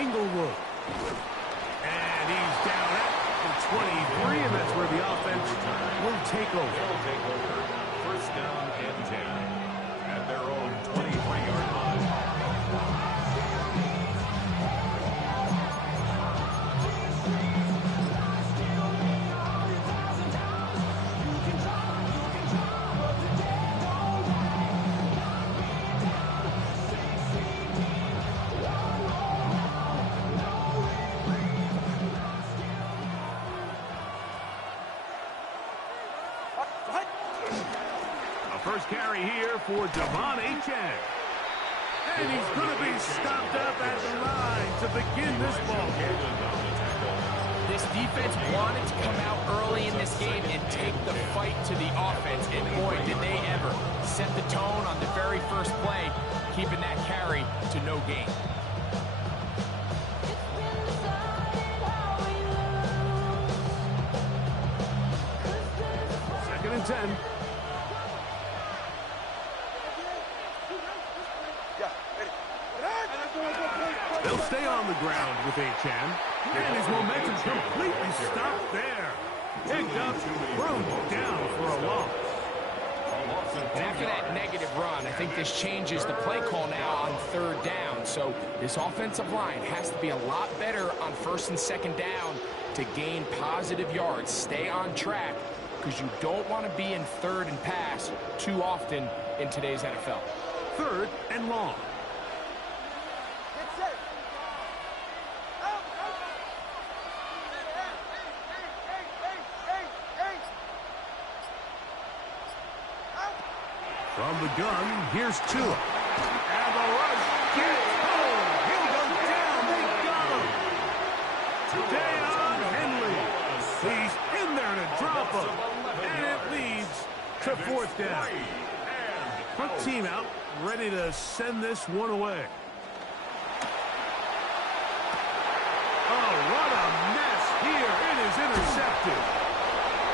Inglewood. And he's down at the 23, and that's where the offense will take over. They'll take over. First down and 10 at their own 23-yard line. First carry here for Devon Achane. And he's going to be stopped up at the line to begin this ball game. This defense wanted to come out early in this game and take the fight to the offense. And boy, did they ever set the tone on the very first play, keeping that carry to no gain. Second and 10. They'll stay on the ground with Achane. And his momentum completely stopped there. Picked up, thrown down for a loss. And after that negative run, I think this changes the play call now on third down. So this offensive line has to be a lot better on first and second down to gain positive yards. Stay on track, because you don't want to be in third and pass too often in today's NFL. Third and long. From the gun, here's Tua. And the rush gets home. He'll go down. They got him. Deion Henley. He's in there to drop him. And it leads to fourth down. Front team out, ready to send this one away. Oh, what a mess here. It is intercepted.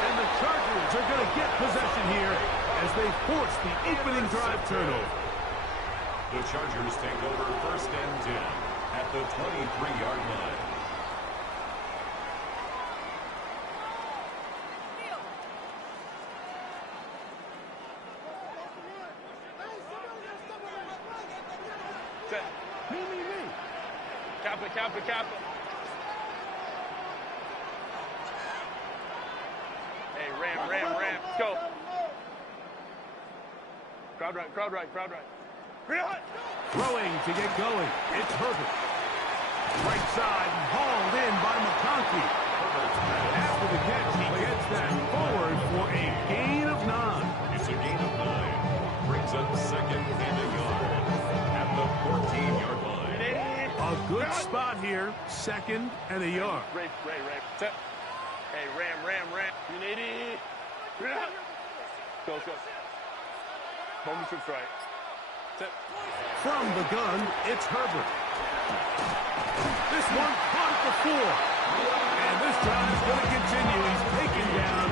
And the Chargers are going to get possession here as they force the opening drive turnover. The Chargers take over first and 10 at the 23-yard line. Me. Kappa. Hey, ram. Let's go. Crowd right. Throwing to get going. It's Herbert. Right side, hauled in by McConkey. After the catch, he gets that forward for a gain of 9. It's a gain of 9. Brings up second and a yard at the 14-yard line. A good spot here. Second and a yard. Ray. Set. Hey, ram. Unity. Go. Home trips right. Set. From the gun, it's Herbert. This one caught at the 4. And this drive is going to continue. He's taken down.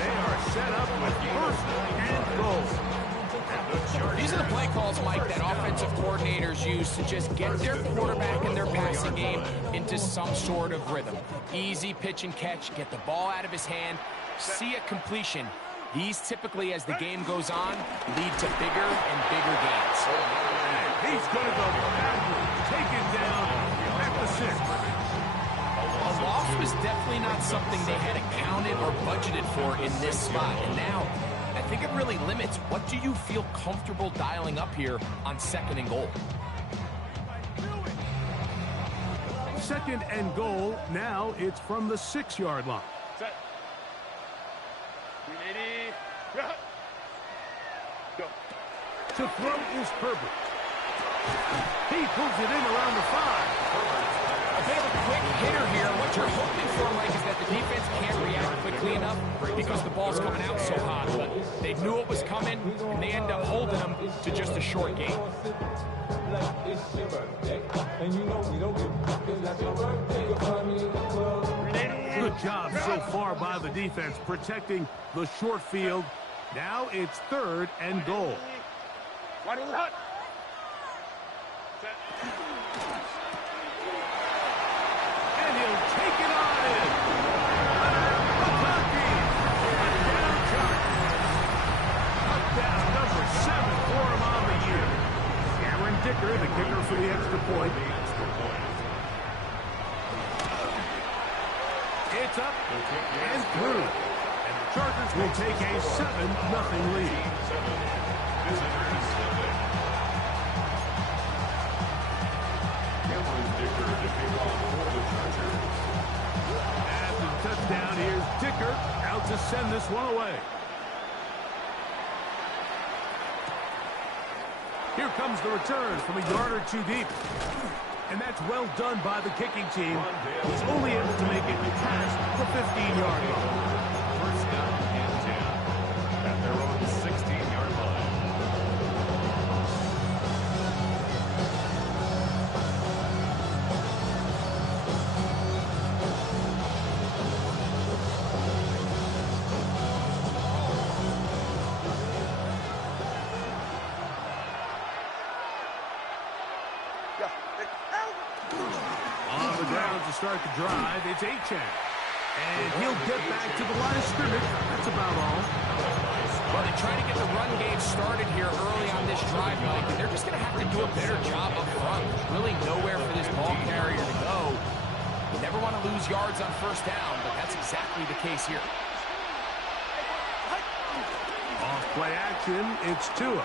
They are set up with first and goal. These are the play calls, Mike, that offensive coordinators use to just get their quarterback and their passing game into some sort of rhythm. Easy pitch and catch, get the ball out of his hand, see a completion. These typically, as the game goes on, lead to bigger and bigger gains. He's going to go backwards, taken down at the 6. A loss was definitely not something they had accounted or budgeted for in this spot. And now, I think it really limits what do you feel comfortable dialing up here on second and goal. Second and goal. Now it's from the 6-yard line. Set. 380. Go. To throw is Herbert. He pulls it in around the 5. A bit of a quick hitter here. What you're hoping for, Mike, is that the defense can't react quickly enough because the ball's coming out so hot. But they knew it was coming, and they end up holding them to just a short game. Good job so far by the defense protecting the short field. Now it's third and goal. It's up and through. And the Chargers will take a 7-0 lead. After the touchdown, here's Dicker out to send this one away. Here comes the return from a yard or two deep. And that's well done by the kicking team. He's only able to make it past the 15-yard line. First down and 10 at their own 16-yard line. On the ground to start the drive, it's Achan. And he'll get back to the line of scrimmage. That's about all. Well, they try to get the run game started here early on this drive, Mike, and they're just going to have to do a better job up front. There's really nowhere for this ball carrier to go. You never want to lose yards on first down, but that's exactly the case here. Off play action, it's Tua.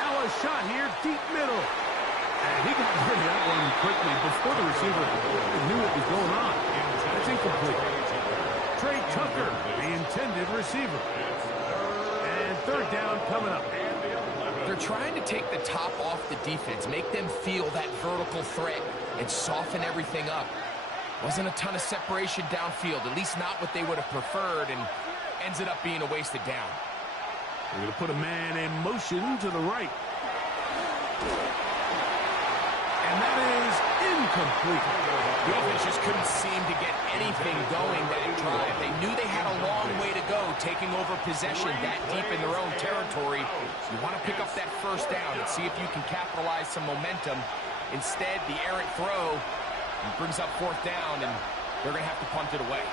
Now a shot here, deep middle. And he got rid of that one quickly before the receiver knew what was going on. That's incomplete. Trey Tucker, the intended receiver. And third down coming up. They're trying to take the top off the defense, make them feel that vertical threat, and soften everything up. Wasn't a ton of separation downfield, at least not what they would have preferred, and ends it up being a wasted down. We're going to put a man in motion to the right. And that is incomplete. The offense just couldn't seem to get anything going that drive. They knew they had a long way to go, taking over possession that deep in their own territory. You want to pick up that first down and see if you can capitalize some momentum. Instead, the errant throw brings up fourth down, and they're going to have to punt it away.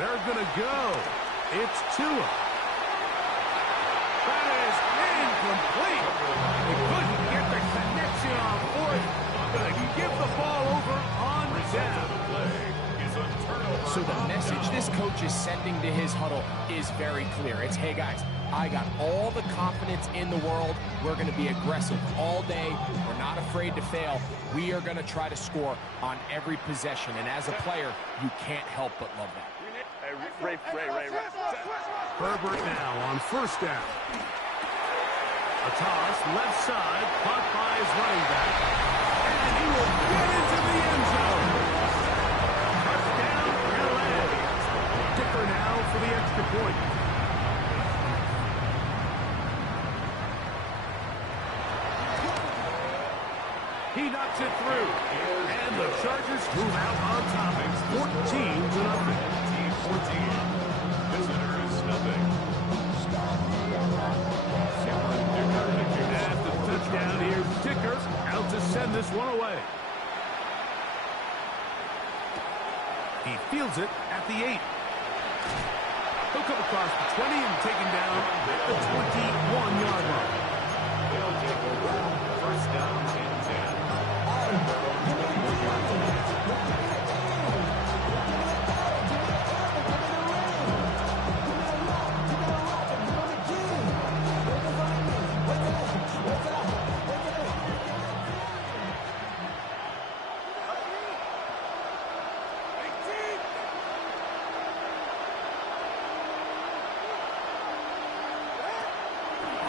They're going to go. It's Tua. That is incomplete. They couldn't get the connection on fourth. Going to give the ball over on down. So the message this coach is sending to his huddle is very clear. It's, hey guys, I got all the confidence in the world. We're going to be aggressive all day. We're not afraid to fail. We are going to try to score on every possession. And as a player, you can't help but love that. Ray. Herbert now on first down. A toss, left side, caught by his running back. And he will get into the end zone. Touchdown, LA. Dicker now for the extra point. He knocks it through. And the Chargers move out on top. 14-0. 14. Visitors, nothing. After the touchdown, here's Dicker out to send this one away. He fields it at the 8. He'll come across the 20 and taken down at the 21-yard line. They'll take over. First down and 10.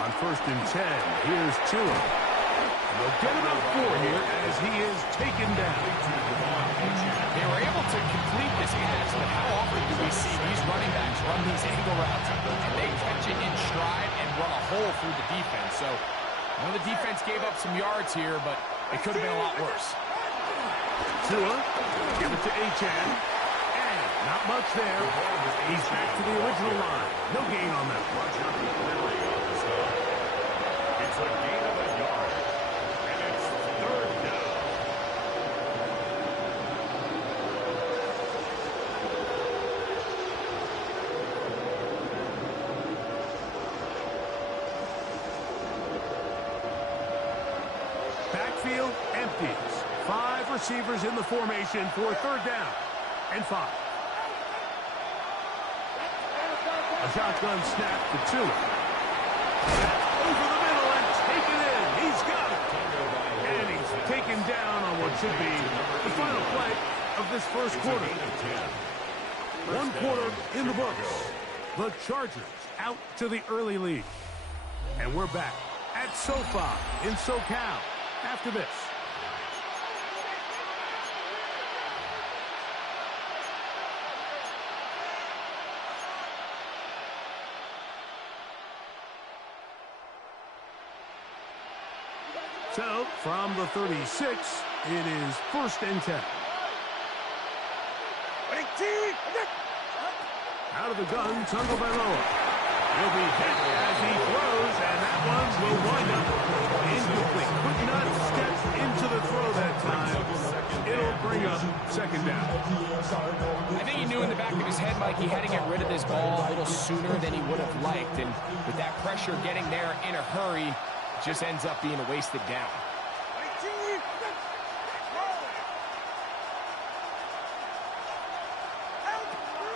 On first and 10, here's Tua. They'll get about 4 here as he is taken down. They were able to complete this pass, but how often do we see these running backs run these angle routes and they catch it in stride and run a hole through the defense? So, the defense gave up some yards here, but it could have been a lot worse. Tua, give it to Achan. And not much there. He's back to the original line. No gain on that. It's a gain of a yard, and it's third down. Backfield empties. 5 receivers in the formation for third down and 5. A shotgun snap to Tua. Over the middle and taken in. He's got it. And he's taken down on what should be the final play of this first quarter. 1 quarter in the books. The Chargers out to the early lead. And we're back at SoFi in SoCal after this. So, from the 36, it is 1st and 10. Out of the gun, Tagovailoa. He'll be hit as he throws, and that one will wind up incomplete. Could not step into the throw that time. It'll bring up 2nd down. I think he knew in the back of his head, Mike, he had to get rid of this ball a little sooner than he would have liked. And with that pressure getting there in a hurry, it just ends up being a wasted down.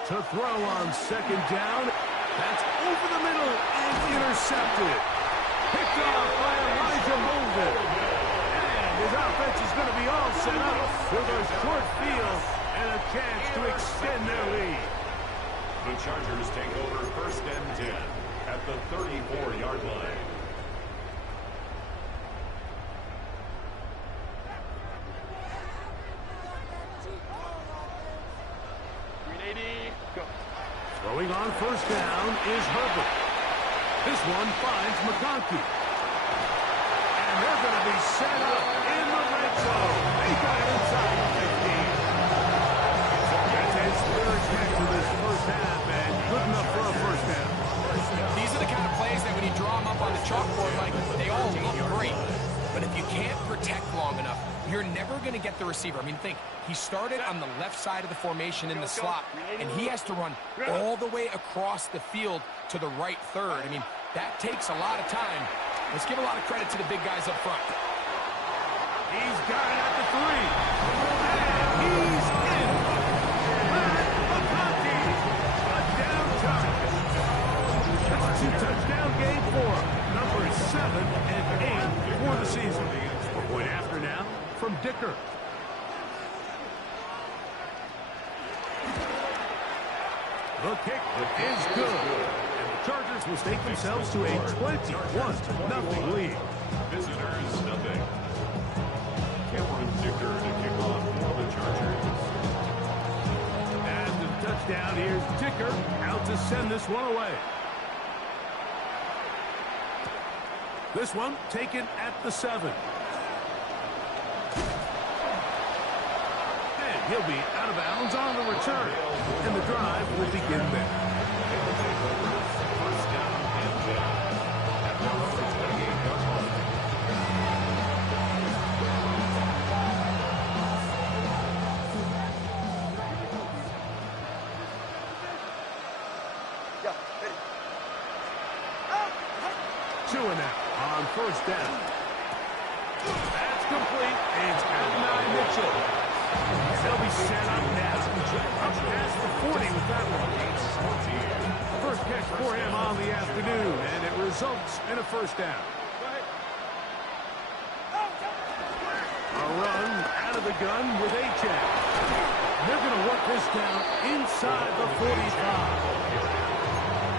To throw on 2nd down. That's over the middle and intercepted. Picked off by Elijah Molden. And his offense is going to be all set up with a short field and a chance to extend their lead. The Chargers take over 1st and 10 at the 34-yard line. Throwing on 1st down is Herbert. This one finds McConkey. And they're going to be set up in the red zone. They got it inside the 15. That's his 3rd catch of this first half, and good enough for a 1st down. These are the kind of plays that when you draw them up on the chalkboard, like, they all look great. But if you can't protect long enough, you're never going to get the receiver. I mean, think, he started on the left side of the formation in the slot, and he has to run all the way across the field to the right third. I mean, that takes a lot of time. Let's give a lot of credit to the big guys up front. He's got it at the 3. And he's in. Matt McConkey, a down target. That's a 2-touchdown game for number 7 and 8 for the season. A point after now from Dicker. The kick is good. And the Chargers will stake themselves to a 21-0 lead. Visitors, nothing. Cameron Dicker to kick off for the Chargers. And the touchdown, here's Dicker out to send this one away. This one taken at the 7. And he'll be out of bounds on the return. And the drive will begin there. 1st down and 10 at the 28-yard line. Tua now on 1st down. That's complete. It's Adonai Mitchell. They'll be set up now. Up past the 40 with that one. 1st catch for him on the afternoon, and it results in a 1st down. A run out of the gun with Achane. They're going to work this down inside the 45.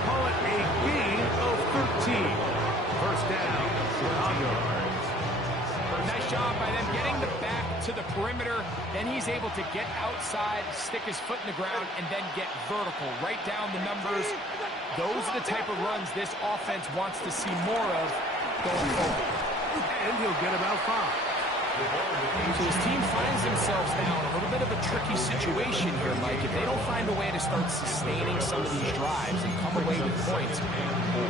Call it a gain of 13. 1st down, Chicago. Nice job by them getting the back to the perimeter. Then he's able to get outside, stick his foot in the ground, and then get vertical. Right down the numbers. Those are the type of runs this offense wants to see more of going forward. And he'll get about 5. So his team finds themselves now in a little bit of a tricky situation here, Mike. If they don't find a way to start sustaining some of these drives and come away with points,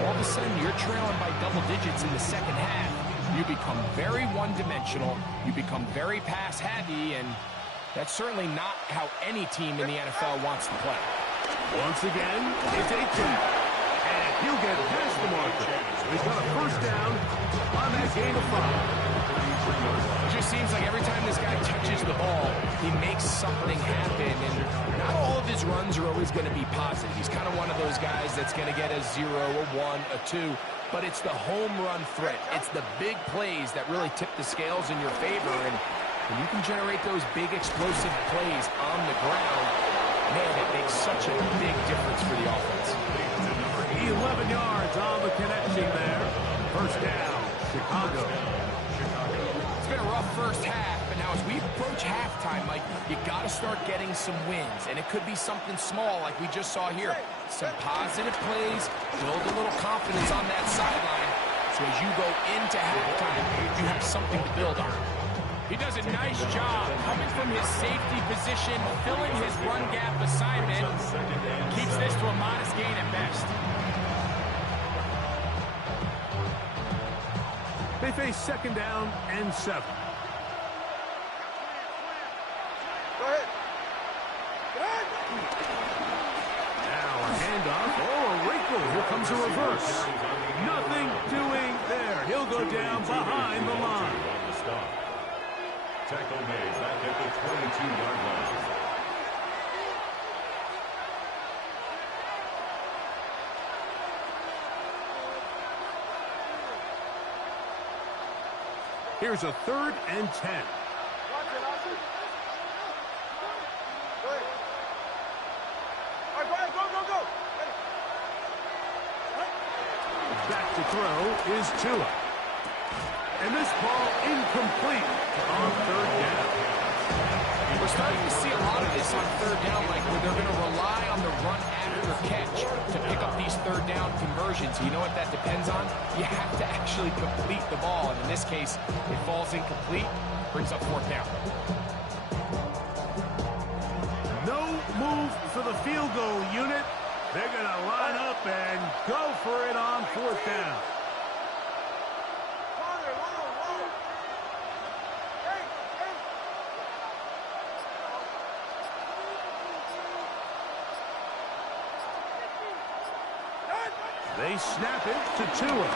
all of a sudden you're trailing by double digits in the 2nd half. You become very one-dimensional. You become very pass-heavy, and that's certainly not how any team in the NFL wants to play. Once again, it's Achane. And he'll get past the marker. So he's got a 1st down on that gain of 5. It just seems like every time this guy touches the ball, he makes something happen, and not all of his runs are always going to be positive. He's kind of one of those guys that's going to get a 0, a 1, a 2, but it's the home run threat. It's the big plays that really tip the scales in your favor, and when you can generate those big explosive plays on the ground, man, it makes such a big difference for the offense. 11 yards on the connection there. First down, Chicago. It's been a rough first half, but now as we approach halftime, Mike, you got to start getting some wins, and it could be something small like we just saw here. Some positive plays, build a little confidence on that sideline, so as you go into halftime, you have something to build on. He does a nice job coming from his safety position, filling his run gap assignment. Keeps this to a modest gain at best. They face second down and 7. Now a handoff. Oh, a wrinkle. Here comes a reverse. Nothing doing there. He'll go down behind the line. Tackle made back at the 22-yard line. Here's a 3rd and 10. Back to throw is Tua. And this ball incomplete on 3rd down. We're starting to see a lot of this on 3rd down, like where they're going to rely on the run after catch to pick up these 3rd down conversions. You know what that depends on? You have to actually complete the ball, and in this case, it falls incomplete, brings up 4th down. No move for the field goal unit. They're going to line up and go for it on 4th down. They snap it to Tua.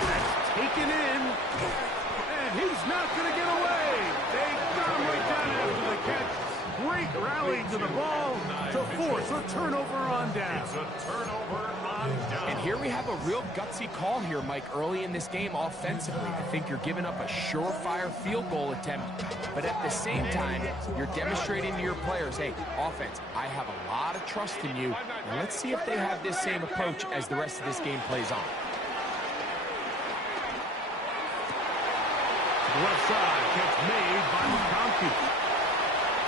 That's taken in. And he's not going to get away. They got him right down after the catch. Great rally to the ball to force a turnover on down. It's a turnover on down. And here we have a real gutsy call here, Mike, early in this game offensively. I think you're giving up a surefire field goal attempt, but at the same time, you're demonstrating to your players, hey, offense, I have a lot of trust in you, and let's see if they have this same approach as the rest of this game plays on. Left side gets made by McConkey.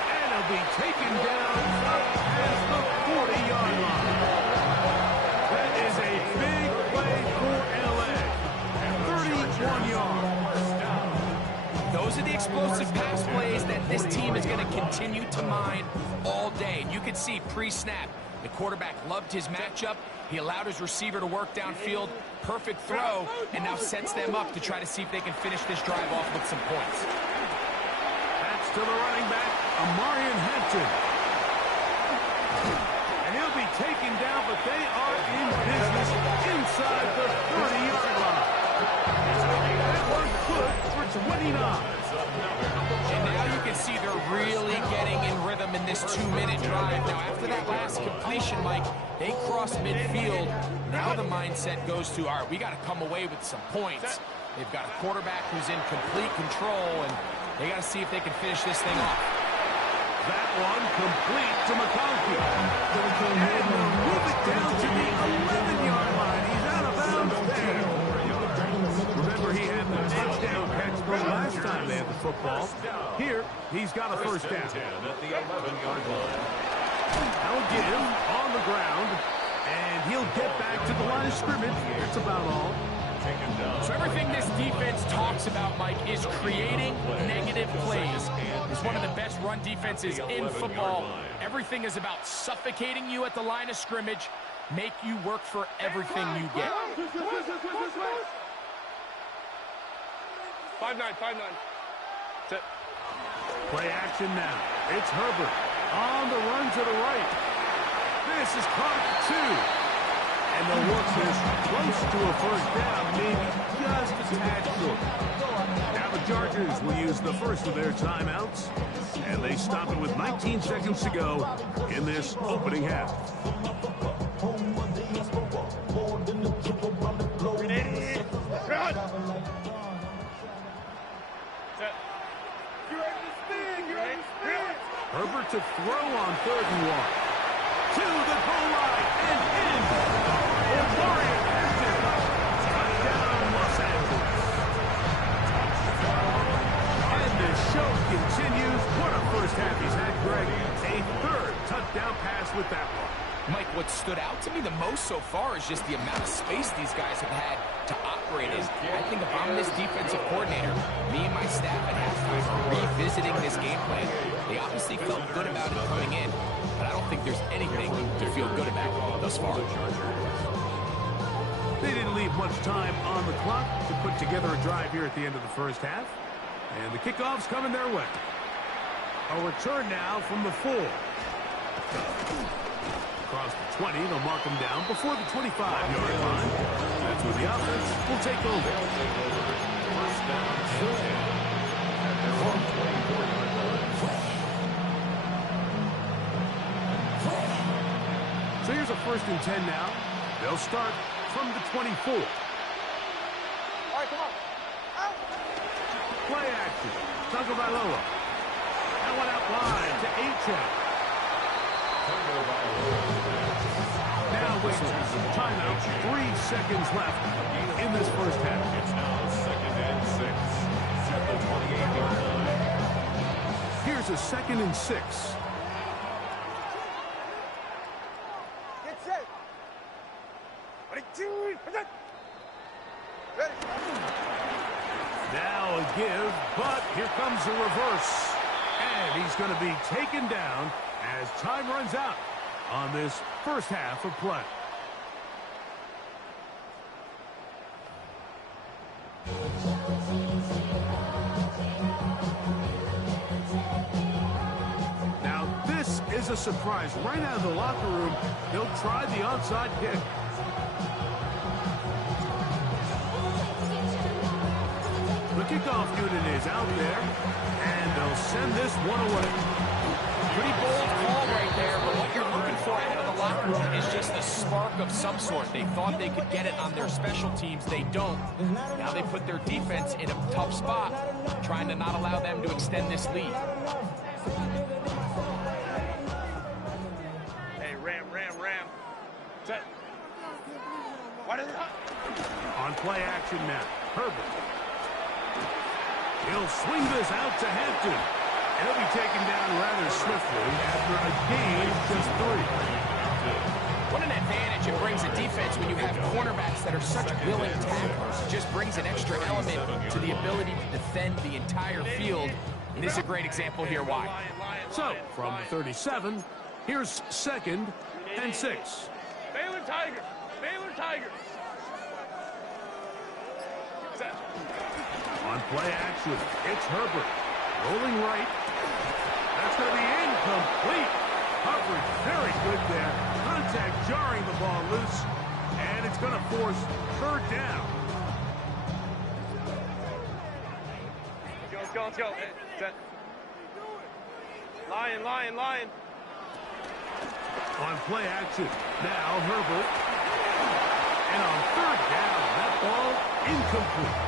And he'll be taken down past the 40-yard line. That is a big play for LA. 31 yards. Those are the explosive pass plays that this team is going to continue to mine all day. And you can see pre-snap, the quarterback loved his matchup. He allowed his receiver to work downfield. Perfect throw, and now sets them up to try to see if they can finish this drive off with some points. That's to the running back, Amarian Hampton. And he'll be taken down, but they are in business inside the 30-yard line. That one good for 29. And now you can see they're really getting in rhythm in this 2-minute drive. Now, after that last completion, Mike, they cross midfield. Now the mindset goes to, all right, we got to come away with some points. They've got a quarterback who's in complete control, and they got to see if they can finish this thing off. That one complete to McConkey. And they'll move it down to the 11-yard line. He's out of bounds there. Remember, he had the touchdown catch the last time they had the football. Here, he's got a first down. At the 11-yard line. They'll get him on the ground, and he'll get back to the line of scrimmage. That's about all. So everything this defense talks about, Mike, is creating negative plays. It's one of the best run defenses in football. Everything is about suffocating you at the line of scrimmage, make you work for everything you get. 5-9, 5-9. Sit. Play action now. It's Herbert on the run to the right. This is caught 2. And they'll work this close to a first down, maybe just a tad short. Chargers will use the first of their timeouts, and they stop it with 19 seconds to go in this opening half. Herbert to throw on 3rd and 1. To the goal line and in. O'Brien has it. Touchdown, Los Angeles. And the show continues. What a first half he's had, Greg. A 3rd touchdown pass with that one. Mike, what stood out to me the most so far is just the amount of space these guys have had to operate in. I think if I'm this defensive coordinator, me and my staff at halftime are revisiting this game plan. They obviously felt good about it coming in, but I don't think there's anything to feel good about thus far. They didn't leave much time on the clock to put together a drive here at the end of the first half. And the kickoff's coming their way. A return now from the 4. Across the 20, they'll mark him down before the 25-yard line. That's where the offense will take over. First down, at their own 24-yard line. So here's a 1st and 10 now. They'll start from the 24. All right, come on. Out. Play action. Tagovailoa. That one out wide to Achane. Now with timeout, 3 seconds left in this first half. It's now 2nd and 6 at the 28-yard line. Here's a 2nd and 6. Get set. Ready, 2, ready. Now a give, but here comes the reverse. And he's going to be taken down as time runs out on this first half of play. Now this is a surprise. Right out of the locker room, they'll try the onside kick. The kickoff unit is out there, and they'll send this one away. Pretty bold call right there, but what you're looking for out of the locker room is just a spark of some sort. They thought they could get it on their special teams. They don't. Now they put their defense in a tough spot, trying to not allow them to extend this lead. Hey, ram. Set. What is it? On play action now, Herbert. He'll swing this out to Hampton. He'll be taken down rather swiftly after a gain of just 3. What an advantage it brings a defense when you have cornerbacks that are such willing tacklers. It just brings an extra element to the ability to defend the entire field. And this is a great example here why. So, from the 37, here's 2nd and 6. Baylor Tigers. Baylor Tigers. Set. On play action, it's Herbert. Rolling right. That's going to be incomplete. Coverage very good there. Contact jarring the ball loose. And it's going to force 3rd down. Let's go. Hey, set. Lion. On play action, now Herbert. And on 3rd down, that ball incomplete.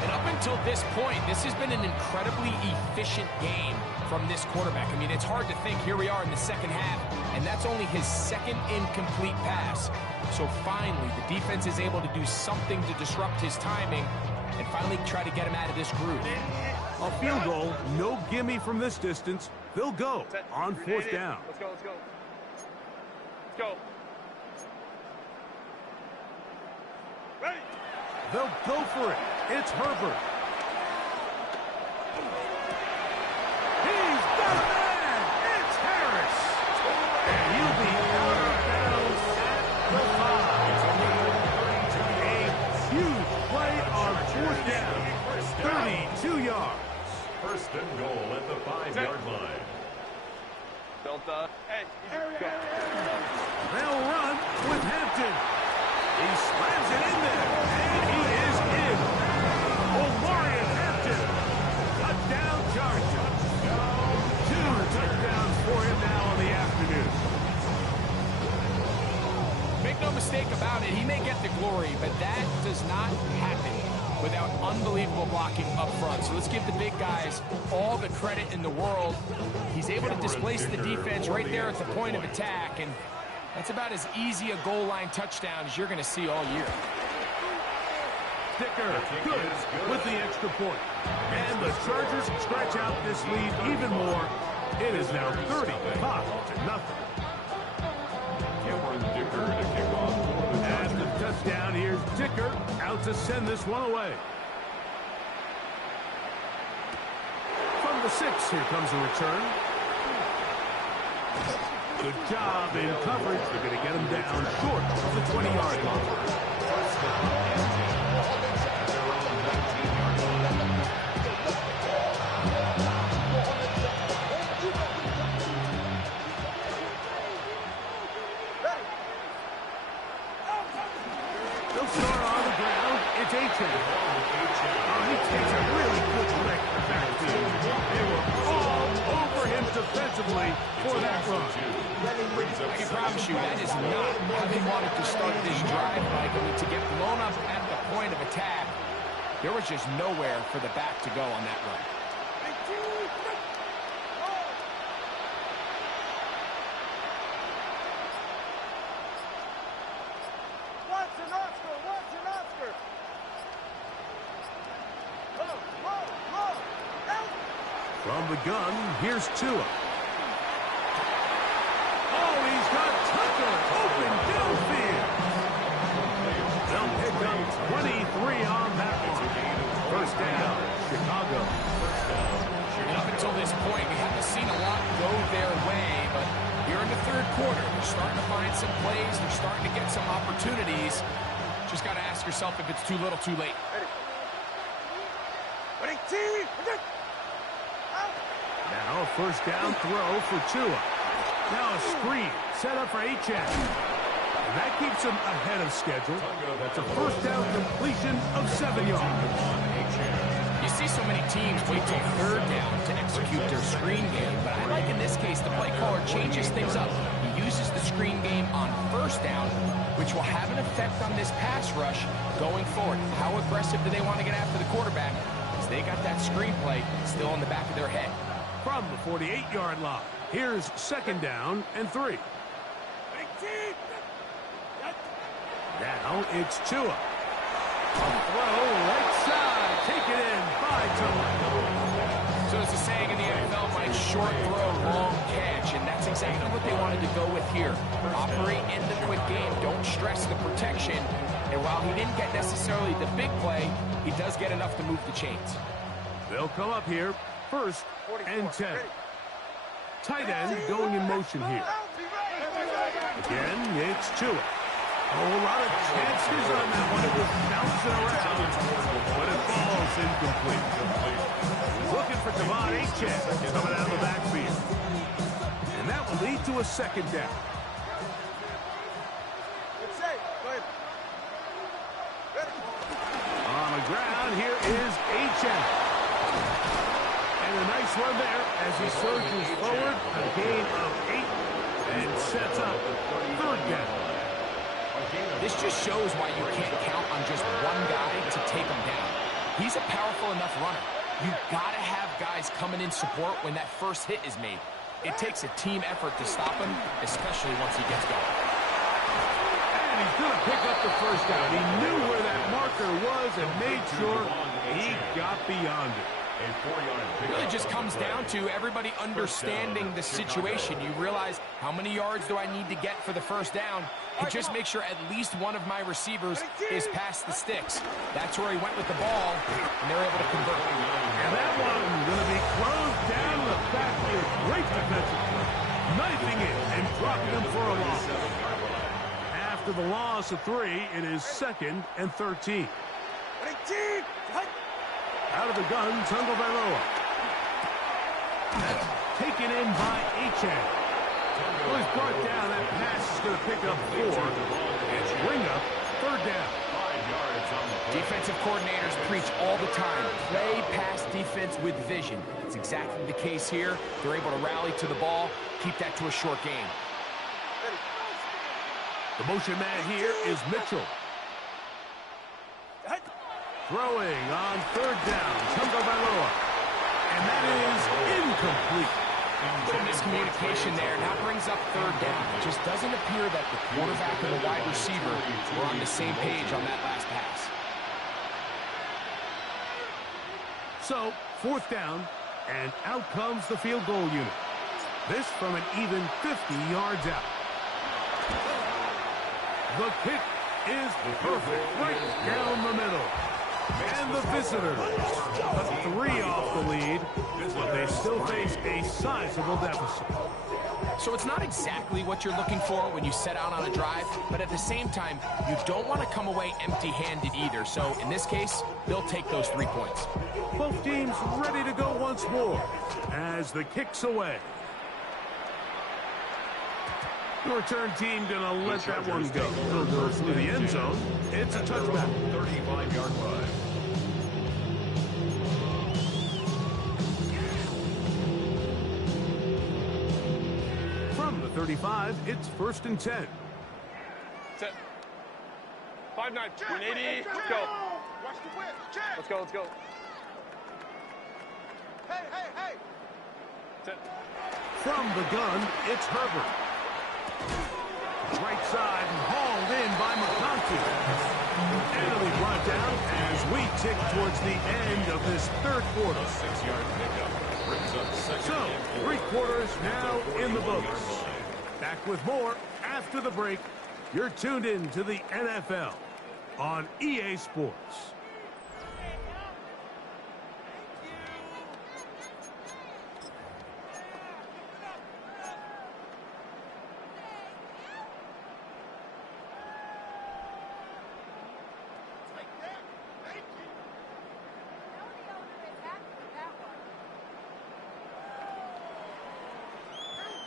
And up until this point, this has been an incredibly efficient game from this quarterback. I mean, it's hard to think. Here we are in the second half, and that's only his 2nd incomplete pass. So finally, the defense is able to do something to disrupt his timing and finally try to get him out of this groove. A field goal, no gimme from this distance. They'll go on 4th down. Let's go. Ready. They'll go for it. It's Herbert. He's got a man. It's Harris. And he'll be out of bounds at the 5. A huge play on 4th down. 32 yards. 1st and goal at the 5-yard line. Hey, go. They'll run with Hampton. He slams it in there, and he is in. Hampton does not happen without unbelievable blocking up front. So let's give the big guys all the credit in the world. He's able to displace the defense right there at the point of attack, and that's about as easy a goal line touchdown as you're going to see all year. Sticker good with the extra point. And the Chargers stretch out this lead even more. It is now 35-0. Cameron Dicker to kick off. And the touchdown, here's Dicker out to send this one away. From the 6, here comes a return. Good job in coverage. They're going to get him down short of the 20-yard line. They'll start on the ground. It's A-Chain. Oh, he takes a really good lick at that field. They were all over him defensively for that run. I can promise you that is not how they wanted to start this drive, Michael. To get blown up at the point of attack, there was just nowhere for the back to go on that run. From the gun, here's Tua. Oh, he's got Tucker open downfield. They'll pick up 23 on that one. First down, Chicago. And up until this point, we haven't seen a lot go their way, but here in the third quarter, they're starting to find some plays. They're starting to get some opportunities. Just got to ask yourself if it's too little, too late. Now a first down throw for Tua. Now a screen set up for Achane. And that keeps him ahead of schedule. That's a first down completion of 7 yards. You see so many teams wait till third down to execute their screen game, but I like in this case the play caller changes things up. He uses the screen game on first down, which will have an effect on this pass rush going forward. How aggressive do they want to get after the quarterback? Because they got that screenplay still in the back of their head. From the 48-yard line, here's second down and 3. Now it's Tua. A throw right side, taken in by Tua. So it's a saying in the NFL, Mike, short throw, long catch, and that's exactly what they wanted to go with here. Operate in the quick game, don't stress the protection, and while he didn't get necessarily the big play, he does get enough to move the chains. They'll come up here, first and 10. Tight end going in motion here. Again, it's Tua. A whole lot of chances on that one. It was bouncing around, but it falls incomplete. Looking for Devon Achane coming out of the backfield. And that will lead to a second down. On the ground, here is Achane. And a nice run there as he surges forward, a gain of 8, and sets up third down. This just shows why you can't count on just one guy to take him down. He's a powerful enough runner. You've got to have guys coming in support when that first hit is made. It takes a team effort to stop him, especially once he gets going. And he's going to pick up the first down. He knew where that marker was and made sure he got beyond it. It really just comes down to everybody understanding the situation. You realize, how many yards do I need to get for the first down? And just make sure at least one of my receivers is past the sticks. That's where he went with the ball, and they're able to convert. And that one going to be closed down in the backfield. Great defensive play. Knifing it and dropping him for a loss. After the loss of 3, it is second and 13. Out of the gun, Tagovailoa. That's taken in by Achane. Well, he's brought down. That pass is going to pick up 4. It's bring up third down. Defensive coordinators preach all the time. Play pass defense with vision. It's exactly the case here. They're able to rally to the ball, keep that to a short game. The motion man here is Mitchell. Throwing on third down. Tagovailoa. And that is incomplete. Little miscommunication there. Now brings up third down. It just doesn't appear that the quarterback and the wide receiver were on the same page on that last pass. So, fourth down, and out comes the field goal unit. This from an even 50 yards out. The kick is perfect right down the middle. And the visitors cut 3 off the lead, but they still face a sizable deficit. So it's not exactly what you're looking for when you set out on a drive, but at the same time, you don't want to come away empty-handed either. So in this case, they'll take those 3 points. Both teams ready to go once more as the kick's away. The return team gonna let that one go. It'll go through the end zone. It's a touchback. 35-yard line. From the 35, it's 1st and 10. Set. 5-9. 180. Let's go. Watch the whip. Check. Let's go. Let's go. Hey, hey, hey. Set. From the gun, it's Herbert. Right side and hauled in by McConkey. And it'll be brought down as we tick towards the end of this third quarter. 6-yard pickup brings up second. So, 3 quarters now in the books. Back with more after the break. You're tuned in to the NFL on EA Sports.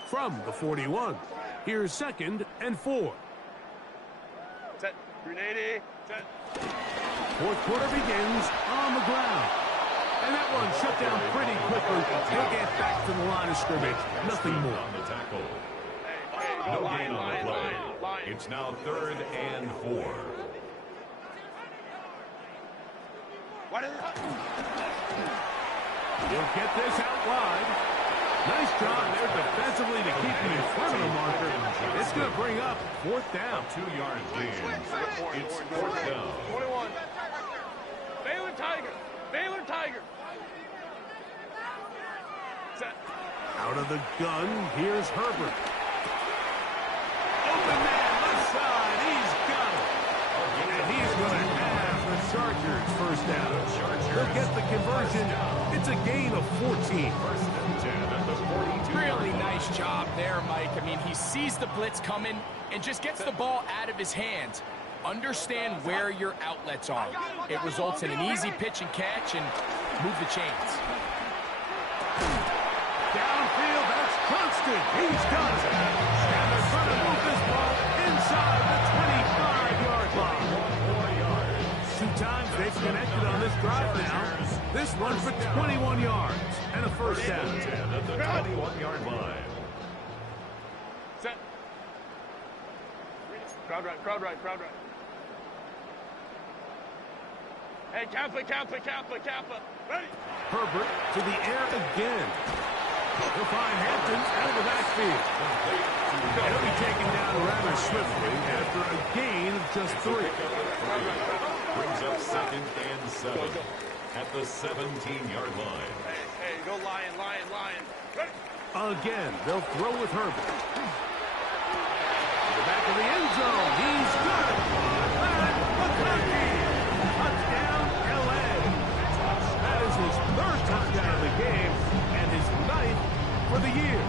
From the 41, here's 2nd and 4. Set. 380. Set. Fourth quarter begins on the ground. And that one shut down pretty quickly. He'll get back to the line of scrimmage. Nothing more. On the tackle. Hey, No line, gain on line, the play. line. It's now 3rd and 4. What is it? He'll get this out wide. Nice job there defensively to keep him in front of the marker. It's going to bring up 4th down. 2-yard gain. It's 4th down. 21. Baylor Tiger. Baylor Tiger. Set. Out of the gun, here's Herbert. Open man, left side, he's got it. And he's going to have the Chargers first down. They'll get the conversion. It's a gain of 14. 1st and 10 at the 42. Really nice job there, Mike. I mean, he sees the blitz coming and just gets the ball out of his hands. Understand where your outlets are. It results in an easy pitch and catch and move the chains. Downfield, that's Constant. He's got it. And they're trying to move this ball inside the 25-yard line. 2 times they've connected on this drive now. This one for 21 yards and a first down. 10 at the 21-yard line. Set. Crowd right, crowd right, crowd right. Hey, Kappa. Ready? Herbert to the air again. He'll find Hampton out of the backfield. He'll be taken down rather swiftly after a gain of just 3. Brings up 2nd and 7 at the 17-yard line. Hey, go lion. Ready? Again, they'll throw with Herbert. To the back of the end zone. He's good. McConkey. Touchdown, L.A. That is his 3rd touchdown of the game and his 9th for the year.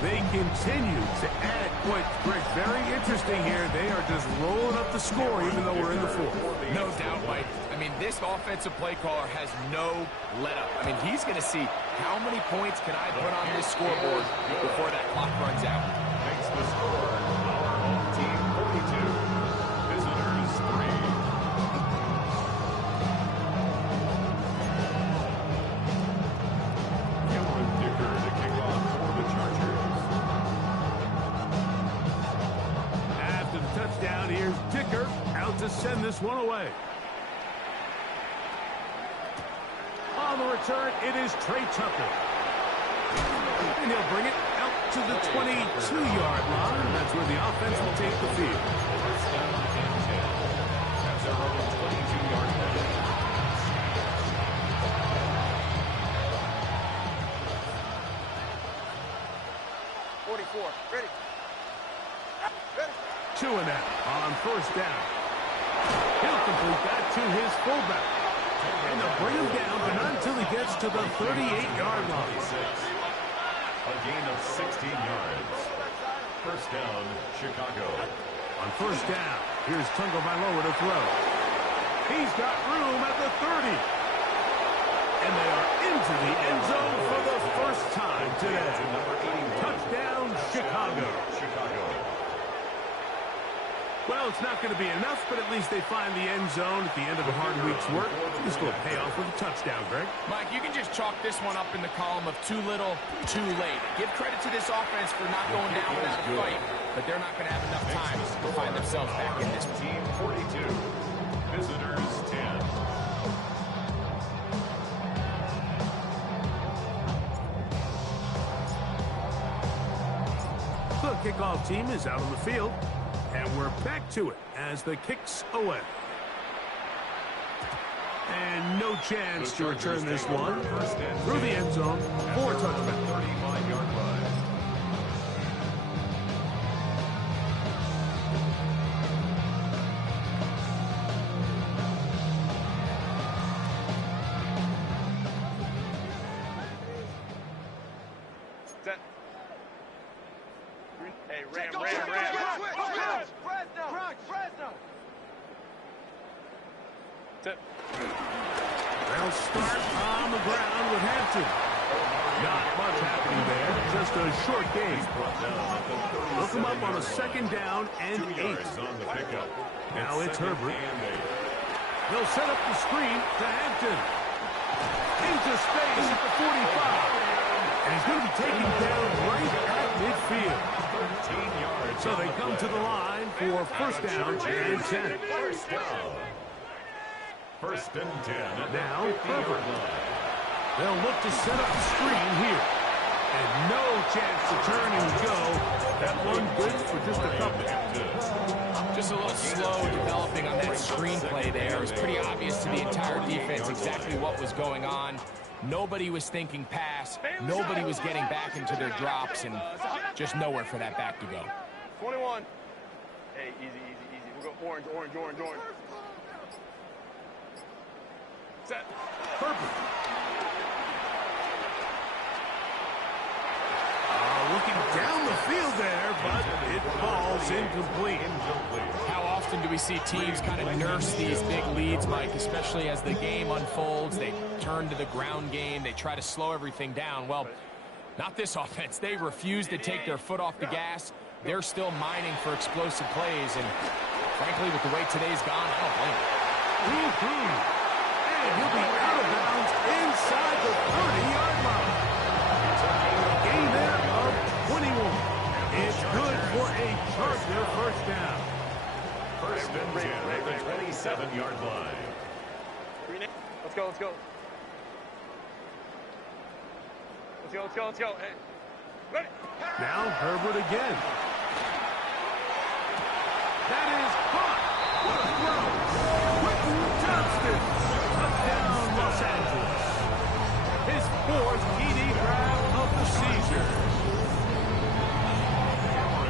They continue to add points. Greg, very interesting here. They are just rolling up the score even though we're in the 4th. No doubt, Mike. I mean, this offensive play caller has no let-up. I mean, he's going to see how many points can I put on this scoreboard before that clock runs out. Makes the score our home team 42, visitors 3. Cameron Dicker to kick off for the Chargers. After the touchdown, here's Dicker out to send this this one away. On the return, it is Trey Tucker. And he'll bring it out to the 22-yard line. That's where the offense will take the field. First down and 10. That's their own 22-yard line. 44. Ready. Ready. 2 and out on first down. He'll complete that to his fullback. And they'll bring him down, but not until he gets to the 38-yard line. A gain of 16 yards. First down, Chicago. On first down, here's Tagovailoa to throw. He's got room at the 30. And they are into the end zone for the first time today. Touchdown, Chicago. Well, it's not going to be enough, but at least they find the end zone at the end of a hard week's work. This will pay off with a touchdown, Greg. Mike, you can just chalk this one up in the column of too little, too late. Give credit to this offense for not going down without a fight, but they're not going to have enough time to find themselves back in this one. Team 42, visitors 10. The kickoff team is out on the field, and we're back to it as the kick's away. And no chance to return this one through the end zone for a touchdown. 35-yard line. Set. Hey, Ram. Fresno. Set. They'll start on the ground with Hampton. Not much happening there, just a short game. Look him up on a second down and 8. Now it's Herbert. They'll set up the screen to Hampton. Into space at the 45. And he's going to be taken down right at midfield. So they come to the line for first down and 10. First and 10. Now Herbert. They'll look to set up the screen here. And no chance to turn and go. That one good for just a couple. Just a little slow developing on that screenplay there. It was pretty obvious to the entire defense exactly what was going on. Nobody was thinking pass. Nobody was getting back into their drops, and just nowhere for that back to go. 21. Hey, easy. We'll go orange. Set. Herbert. Looking down the field there, but it falls incomplete. How often do we see teams kind of nurse these big leads, Mike, especially as the game unfolds? They turn to the ground game. They try to slow everything down. Well, not this offense. They refuse to take their foot off the gas. They're still mining for explosive plays, and frankly, with the way today's gone, I don't blame them. And he'll be out of bounds inside the 30-yard line. Gain there of 21. It's good for a Charger first down. First and 10 at the 27-yard line. Let's go. Let's go. Hey. Ready. Now Herbert again. That is caught. What a throw. Quentin Johnston. Touchdown, Los Angeles. His 4th TD grab of the season.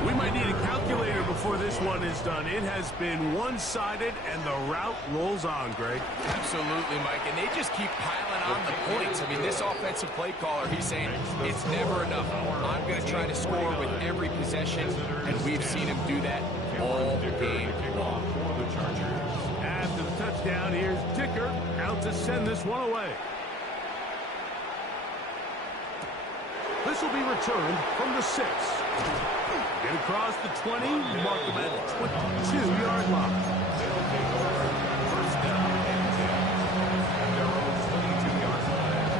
We might need a calculator before this one is done. It has been one-sided, and the route rolls on, Greg. Absolutely, Mike, and they just keep piling on the points. I mean, this offensive play caller, he's saying it's never enough. I'm going to try to score with every possession, and we've seen him do that all game long. After the touchdown, here's Dicker out to send this one away. This will be returned from the 6. Get across the 20, mark them at the 22-yard line. First down and 10 at their own 22-yard line.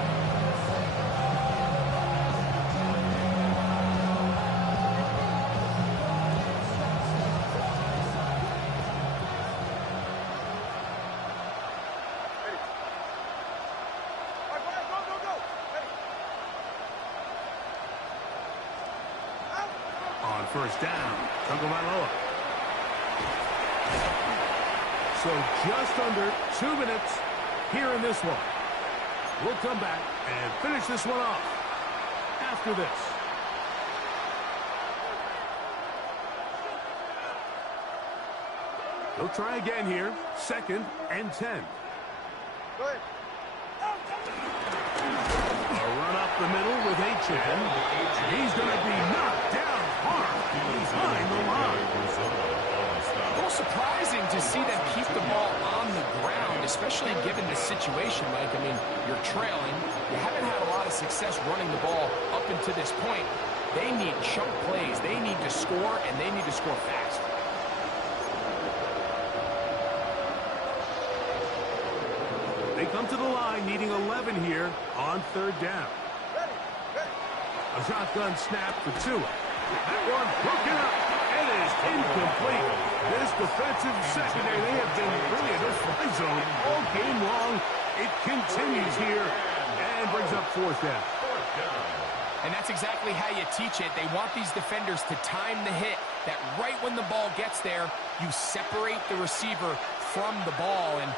first down. Tagovailoa. So just under 2 minutes here in this one. We'll come back and finish this one off after this. He'll try again here. 2nd and 10. Go ahead. A run up the middle with H.N. He's going to be knocked down hard behind the line. A little surprising to see them keep the ball on the ground, especially given the situation, Mike. I mean, you're trailing. You haven't had a lot of success running the ball up until this point. They need chunk plays. They need to score, and they need to score fast. They come to the line needing 11 here on 3rd down. A shotgun snap for Tua. That one broken up. It is incomplete. This defensive secondary, they have been really in their fly zone all game long. It continues here and brings up 4th down. And that's exactly how you teach it. They want these defenders to time the hit, that right when the ball gets there, you separate the receiver from the ball. And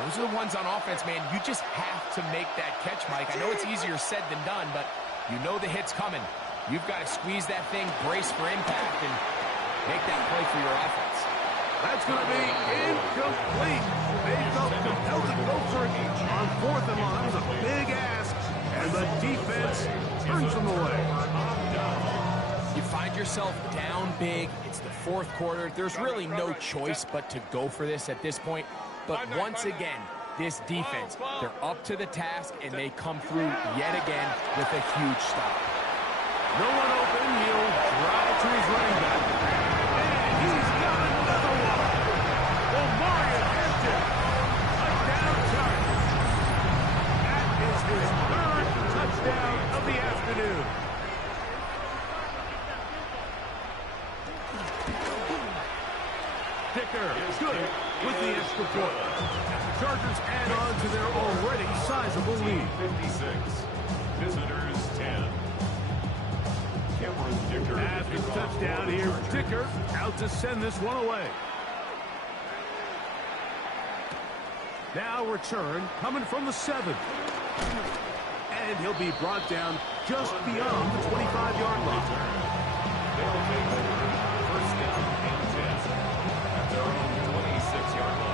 those are the ones on offense, man. You just have to make that catch, Mike. I know it's easier said than done, but you know the hit's coming. You've got to squeeze that thing, brace for impact, and make that play for your offense. That's going to be incomplete. They felt compelled to go for it on 4th and long. That was a big ask, and the defense turns them away. You find yourself down big. It's the 4th quarter. There's really no choice but to go for this at this point. But once again, this defense, they're up to the task, and they come through yet again with a huge stop. No one open. He'll drive to his running back. And he's got another one. Omarion Hampton, a down target. That is his 3rd touchdown of the afternoon. Dicker is good with the extra point. Chargers add on to their already sizable lead. 56. Visitors 10. After the touchdown, here's Dicker out to send this one away. Now return coming from the 7th. And he'll be brought down just beyond the 25-yard line. They'll take over. 1st down and 10. At their own 26-yard line.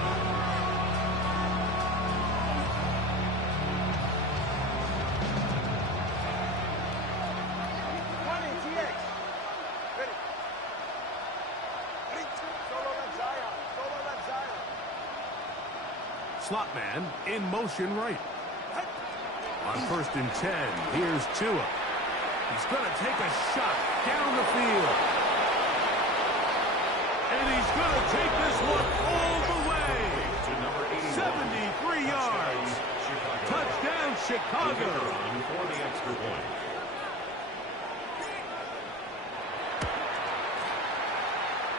Slot man in motion right. On 1st and 10, here's Tua. He's going to take a shot down the field. And he's going to take this one all the way. 73 yards. Touchdown, Chicago. For the extra point.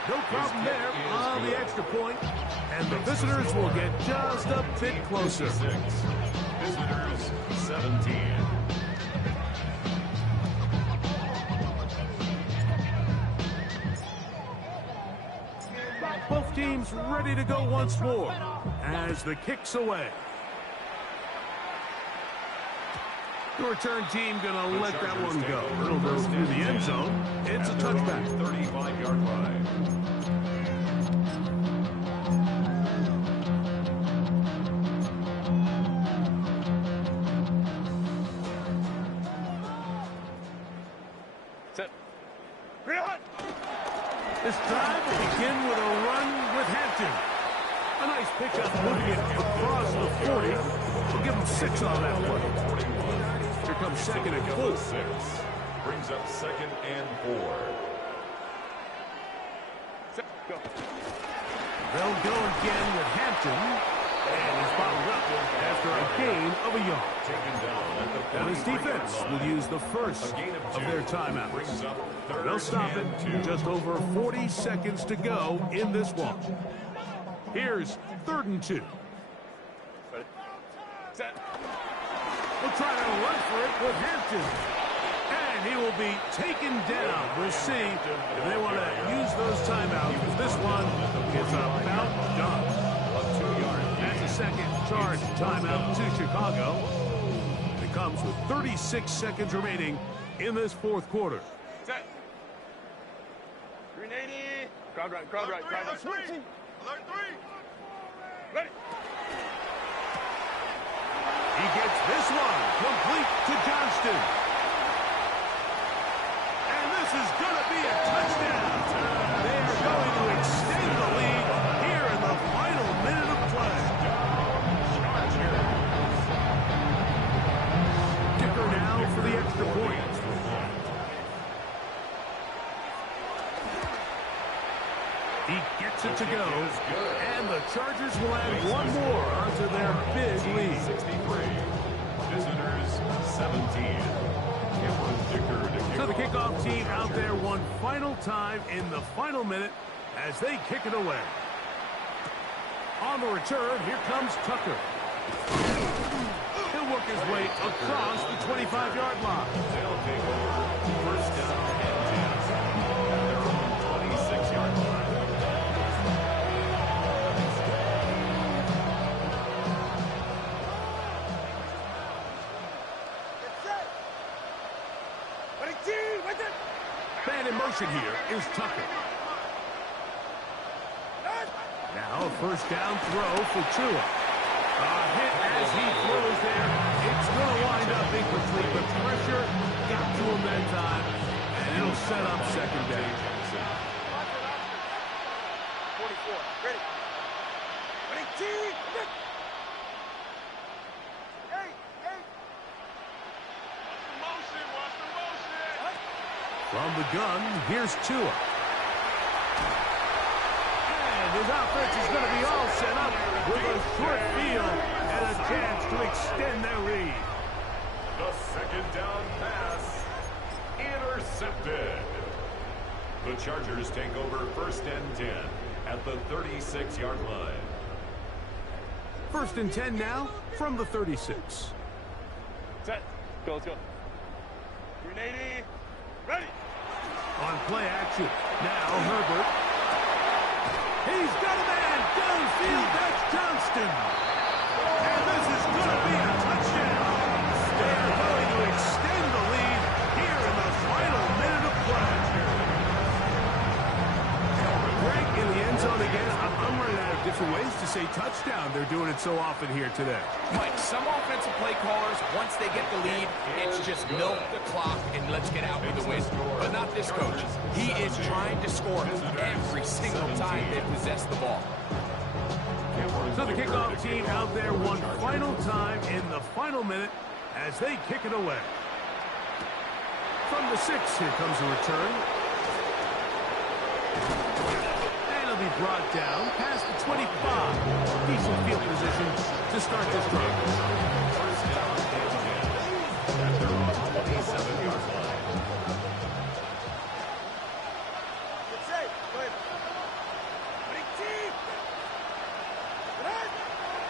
No problem there on the extra point. And the visitors will get just a bit closer. Visitors 17. Both teams ready to go once more as the kick's away. The return team going to let that one go. It'll go through the end zone. It's a touchback. 35-yard line. This drive will begin with a run with Hampton. A nice pickup moving it across the 40. We'll give him 6 on that one. Here comes 2nd and 4. 6. Brings up 2nd and 4. They'll go again with Hampton. And he's bottled up after a gain of a yard. And his defense will use the first of their timeouts. They'll stop it. Just over 40 seconds to go in this one. Here's 3rd and 2. We'll try to run for it with Hampton. And And he will be taken down. We'll see if they want to use those timeouts. This one is about done. That's a second charge timeout to Chicago. It comes with 36 seconds remaining in this fourth quarter. Set. 380. Crowd right, crowd right, crowd right. Switching. Alert 3. Ready. He gets this one complete to Johnston. And this is going to be a touchdown. They are going to extend the lead here in the final minute of play. Kicker now for the extra point. He gets it to go, and the Chargers will add one more onto their big lead. 63. Visitors 17. So the kickoff team out there one final time in the final minute as they kick it away. On the return, here comes Tucker. He'll work his way across the 25-yard line. They'll take over first down and 10 at their own 26-yard line. Man in motion here is Tucker. Now a first down throw for Tua. A hit as he throws there. It's going to wind up incomplete, but pressure got to him that time, and it'll set up second down. 44. Ready. Ready, team. Hey. Watch the motion. From the gun, here's Tua. And his offense is going to be all set up with a short field and a chance to extend their lead. The second down pass intercepted. The Chargers take over first and 10 at the 36-yard line. First and 10 now from the 36. Set. Let's go. 380. Ready. On play action. Now Herbert. He's got a man downfield. That's Johnston. And this is going to be a touchdown. They're going to extend the lead here in the final minute of play. Greg in the end zone again. I'm running out of different ways to say touchdown. They're doing it so often here today. Mike, some offensive play callers, once they get the lead, it's just milk the clock and let's get out with the win. But not this coach. He is trying to score every single time they possess the ball. So the kickoff team out there one final time in the final minute as they kick it away. From the 6, here comes a return. And it'll be brought down past the 25. Decent field position to start this drive. First down and 10 at their own 27-yard line. Get safe. Go ahead. Ready, team.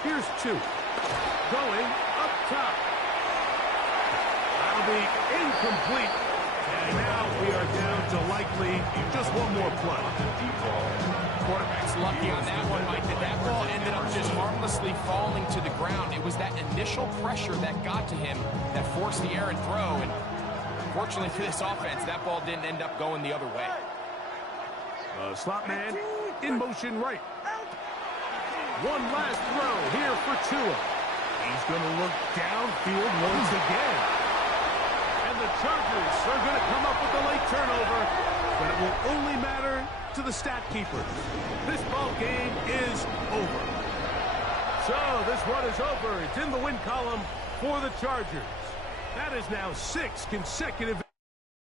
Here's 2. Going up top. That'll be incomplete. And now we are down to likely just one more play. Quarterback's lucky on that one, Mike. That ball ended up just harmlessly falling to the ground. It was that initial pressure that got to him that forced the errant throw. And fortunately for this offense, that ball didn't end up going the other way. Slot man in motion right. One last throw here for Tua. He's going to look downfield once again. And the Chargers are going to come up with a late turnover, but it will only matter to the stat keepers. This ball game is over. So this one is over. It's in the win column for the Chargers. That is now 6 consecutive